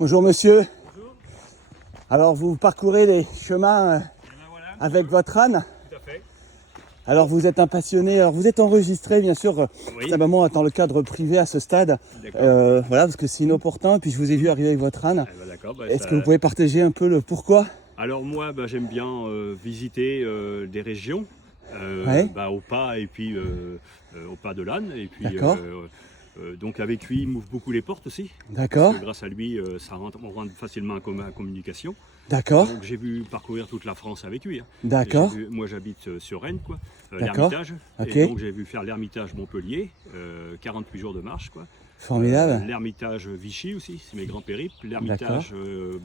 Bonjour monsieur. Bonjour. Alors vous parcourez les chemins Eh ben voilà, avec votre âne. tout à fait. Alors vous êtes un passionné, alors vous êtes enregistré bien sûr, Oui. simplement dans le cadre privé à ce stade. D'accord. Voilà, parce que c'est inopportun, puis je vous ai vu arriver avec votre âne. Eh ben d'accord, Est-ce que vous pouvez partager un peu le pourquoi? Alors moi, j'aime bien visiter des régions, Ouais. au pas et puis au pas de l'âne. Et puis D'accord. donc avec lui, il m'ouvre beaucoup les portes aussi. D'accord, Parce que grâce à lui, on rentre facilement en communication. d'accord, Donc j'ai vu parcourir toute la France avec lui. Hein. d'accord, Moi j'habite sur Rennes, quoi, D'accord. l'Ermitage. Ok. Et donc j'ai vu faire l'Ermitage Montpellier, 48 jours de marche, quoi. formidable. L'Ermitage Vichy aussi, c'est mes grands périples. L'Ermitage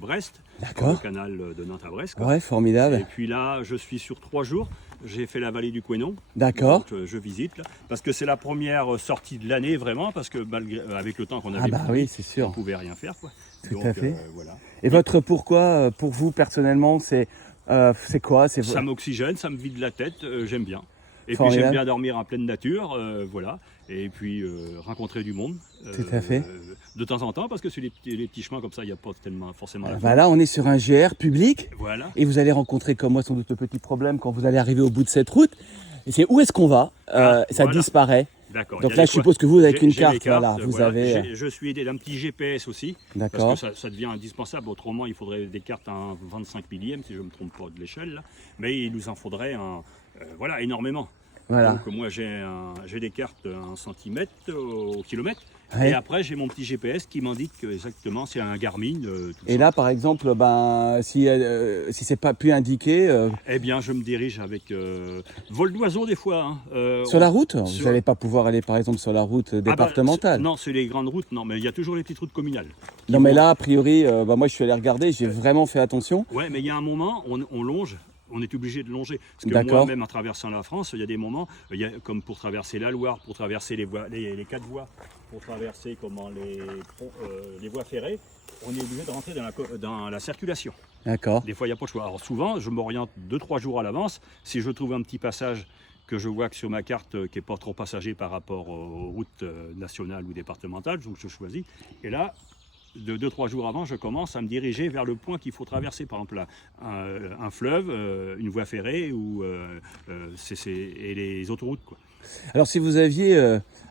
Brest, le D'accord, canal de Nantes à Brest, quoi. ouais, Et formidable. puis là, je suis sur 3 jours. J'ai fait la vallée du Couesnon. D'accord. Donc, je visite là, parce que c'est la première sortie de l'année vraiment, parce que malgré, avec le temps qu'on avait, Ah bah pris, oui, c'est on sûr. pouvait rien faire, quoi. Tout Donc, à fait. voilà. Et votre pourquoi, pour vous personnellement, c'est quoi? C'est Ça m'oxygène, ça me vide la tête, j'aime bien. Et puis Formidable. j'aime bien dormir en pleine nature, voilà. Et puis rencontrer du monde. Tout à fait. De temps en temps, parce que sur les petits chemins comme ça, il n'y a pas tellement forcément la Bah là, on est sur un GR public. Voilà. Et vous allez rencontrer comme moi sans doute le petit problème quand vous allez arriver au bout de cette route. Et c'est où est-ce qu'on va? Ça Voilà. disparaît. D'accord. Donc Il y a là, des je suppose que vous, avec j'ai- une j'ai carte, mes cartes, voilà, vous avez. Je suis aidé d'un petit GPS aussi, parce D'accord. que ça devient indispensable. Autrement, il faudrait des cartes à un 25 millième, si je ne me trompe pas de l'échelle, là. Mais il nous en faudrait voilà, énormément. Voilà. Donc moi, j'ai des cartes en centimètres au kilomètre. Ouais. Et après, j'ai mon petit GPS qui m'indique exactement, c'est un Garmin. Tout Et ça. là, par exemple, ben, si c'est pas plus indiqué, Eh bien, je me dirige avec vol d'oiseau des fois. Hein. sur la route, vous sur- n'allez pas pouvoir aller, par exemple, sur la route départementale. Non, c'est les grandes routes, non, mais il y a toujours les petites routes communales. Non, mais là, a priori, moi, je suis allé regarder, j'ai vraiment fait attention. Ouais, mais il y a un moment, on longe. On est obligé de longer. Parce que D'accord. moi, même en traversant la France, il y a des moments, comme pour traverser la Loire, pour traverser les 4 voies, pour traverser les voies ferrées, on est obligé de rentrer dans la circulation. D'accord. Des fois, il n'y a pas de choix. Alors souvent, je m'oriente 2-3 jours à l'avance. Si je trouve un petit passage que je vois que sur ma carte qui n'est pas trop passager par rapport aux routes nationales ou départementales, donc je choisis. Et là, de 2-3 jours avant, je commence à me diriger vers le point qu'il faut traverser, par exemple un fleuve, une voie ferrée et les autoroutes, quoi. Alors, si vous aviez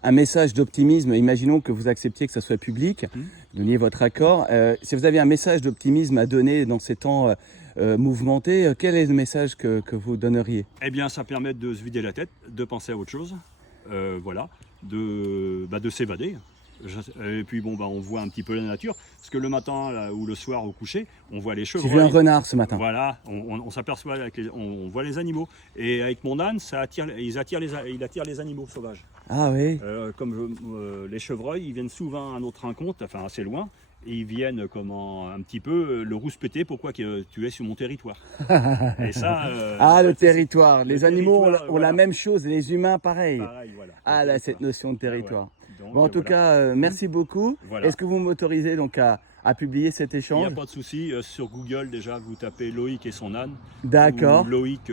un message d'optimisme, imaginons que vous acceptiez que ça soit public, donniez votre accord. Si vous aviez un message d'optimisme à donner dans ces temps mouvementés, quel est le message que vous donneriez? Eh bien, ça permet de se vider la tête, de penser à autre chose, voilà, de s'évader. Et puis on voit un petit peu la nature, parce que le matin là, ou le soir au coucher, on voit les J'ai chevreuils. vu un renard ce matin. Voilà, on s'aperçoit, on voit les animaux. Et avec mon âne, il attire les animaux sauvages. Ah oui. Les chevreuils, ils viennent souvent à notre rencontre, enfin assez loin, et ils viennent un petit peu le rouspéter, pourquoi que tu es sur mon territoire. Et ça, Le territoire. Les animaux territoire, ont voilà. la même chose, les humains pareil. pareil, voilà. Ah Le là, territoire. cette notion de territoire. Ouais. Donc, Bon, en tout voilà. cas, merci beaucoup. Voilà. Est-ce que vous m'autorisez donc à publier cet Il n'y échange? a pas de souci, sur Google déjà, vous tapez Loïc et son âne. D'accord, Ou Loïc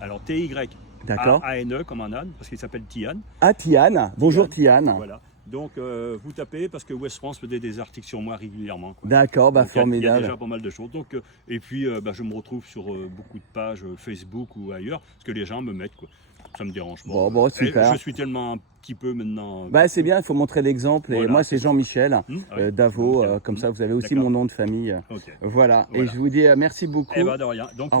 alors T-Y. d'accord. A-N-E comme un âne, parce qu'il s'appelle Tian. Ah, Tiane. Bonjour Tiane. Voilà. Donc vous tapez, parce que West France faisait des articles sur moi régulièrement, quoi. D'accord, bah Donc, il y a formidable. déjà pas mal de choses. Donc, et puis je me retrouve sur beaucoup de pages Facebook ou ailleurs, parce que les gens me mettent, quoi. Ça me dérange pas. Bon, Et super. je suis tellement un petit peu maintenant. Bah c'est bien, il faut montrer l'exemple. Et Voilà, moi, c'est c'est ça. Jean-Michel Ouais. Davo. Donc, Comme ça, vous avez aussi d'accord. mon nom de famille. Ok. Voilà. Et Voilà. je vous dis merci beaucoup. Eh ben de rien. Donc,